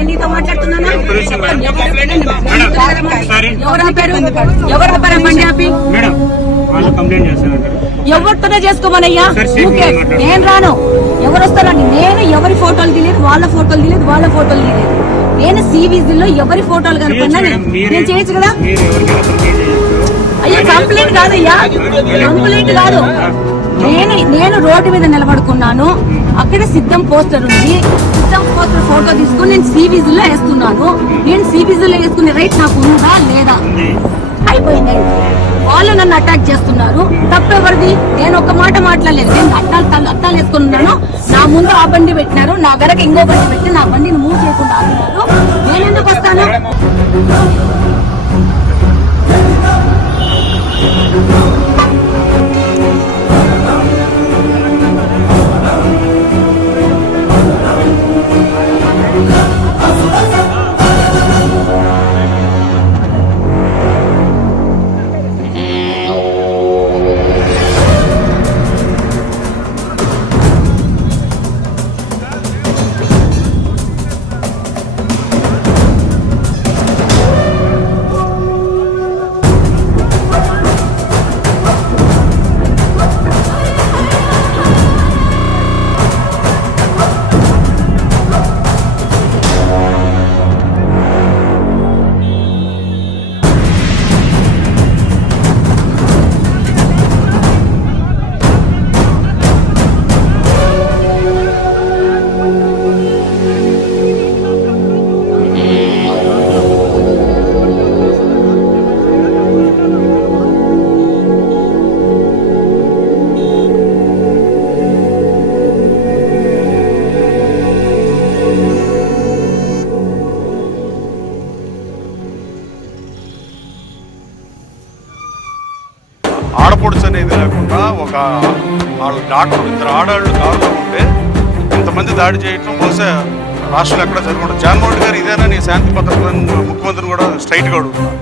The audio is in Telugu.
నేను నీతో మాట్లాడుతున్నానా? ఎవరు ఎవరితోనే చేసుకోమనయ్యా. నేను రాను. ఎవరు వస్తారండి? నేను ఎవరి ఫోటోలు తీయలేదు వాళ్ళ ఫోటోలు తీయలేదు వాళ్ళ ఫోటోలు తీయలేదు నేను సివిజిల్లో ఎవరి ఫోటోలు కనుకున్నా నేను చేయొచ్చు కదా. అయ్యా కంప్లైంట్ కాదయ్యా. కంప్లైంట్ కాదు. నేను నేను రోడ్డు మీద నిలబడుకున్నాను. అక్కడ సిద్ధం పోస్టర్ ఉంది. సిద్ధం పోస్టర్ ఫోటో తీసుకుని నేను సివిజ్లో వేస్తున్నాను. నేను సివిజ్లో వేసుకునే రైట్ నాకు ఉందా లేదా? అయిపోయిందండి అయిపోయింది. వాళ్ళు నన్ను అటాక్ చేస్తున్నారు. తప్పెవరిది? నేను ఒక మాట మాట్లాడలేదు. నేను అట్టాలు తల- అట్టాలు వేసుకున్నాను. నా ముందు ఆ బండి పెట్టినారు. నా వెనక ఇంకో బండి పెట్టి నా బండిని మూవ్ చేయకుండా ఆపినారు నేను ఎందుకు వస్తాను? ఆడపడుచు అనేది లేకుండా ఒక వాళ్ళ డాక్టర్ ఇద్దరు ఆడవాళ్ళు కారులో ఉంటే ఇంతమంది దాడి చేయటం బహుశా రాష్ట్రంలో ఎక్కడ జరగకుండా. జగన్మోహన్ గారు ఇదేనా నీ శాంతి భద్రతలను ముఖ్యమంత్రిని కూడా స్ట్రైట్గా అడుగుతున్నారు?